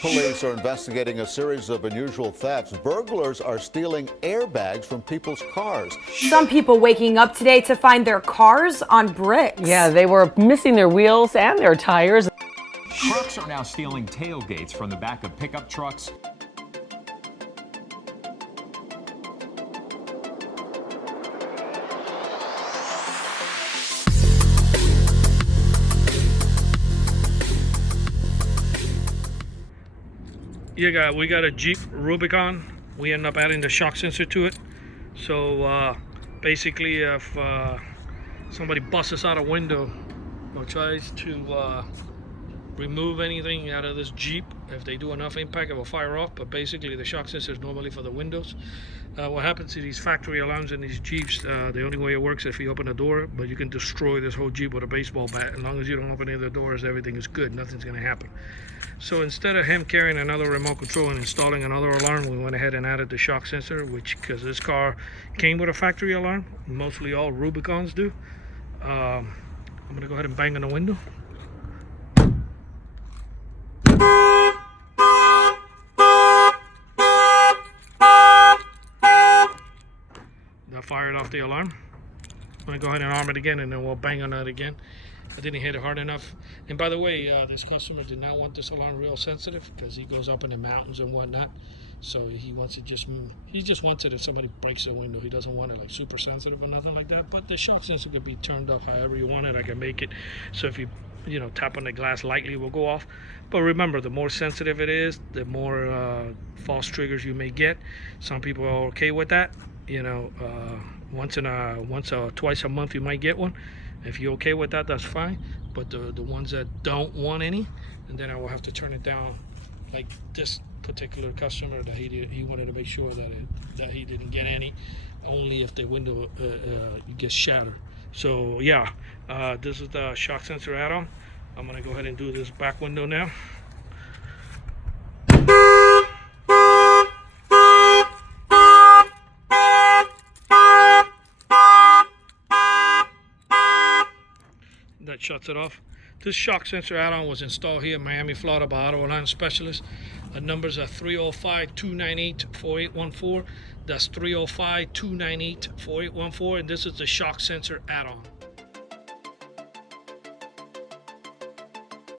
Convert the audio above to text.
Police are investigating a series of unusual thefts. Burglars are stealing airbags from people's cars. Some people waking up today to find their cars on bricks. Yeah, they were missing their wheels and their tires. Trucks are now stealing tailgates from the back of pickup trucks. Yeah, we got a Jeep Rubicon. We end up adding the shock sensor to it. So basically, if somebody busts out a window or tries to remove anything out of this Jeep, if they do enough impact, it will fire off. But basically, the shock sensor is normally for the windows. What happens to these factory alarms in these Jeeps, the only way it works is if you open the door, but you can destroy this whole Jeep with a baseball bat. As long as you don't open any of the doors, everything is good. Nothing's going to happen. So instead of him carrying another remote control and installing another alarm, we went ahead and added the shock sensor, which, because this car came with a factory alarm, mostly all Rubicons do. I'm going to go ahead and bang on the window. That fired off the alarm. I'm going to go ahead and arm it again, and then we'll bang on that again. I didn't hit it hard enough. And by the way, this customer did not want this alarm real sensitive because he goes up in the mountains and whatnot. So he wants it he just wants it if somebody breaks the window. He doesn't want it like super sensitive or nothing like that. But the shock sensor could be turned up however you want it. I can make it so if you tap on the glass lightly, it will go off. But remember, the more sensitive it is, the more false triggers you may get. Some people are okay with that. Twice a month you might get one. If you're okay with that, that's fine. But the ones that don't want any, and then I will have to turn it down. Like this particular customer, that he wanted to make sure that he didn't get any, only if the window gets shattered. So yeah, this is the shock sensor add-on. I'm gonna go ahead and do this back window now. That shuts it off. This shock sensor add-on was installed here in Miami, Florida by Auto Alarm Specialist. The numbers are 305-298-4814. That's 305-298-4814, and this is the shock sensor add-on.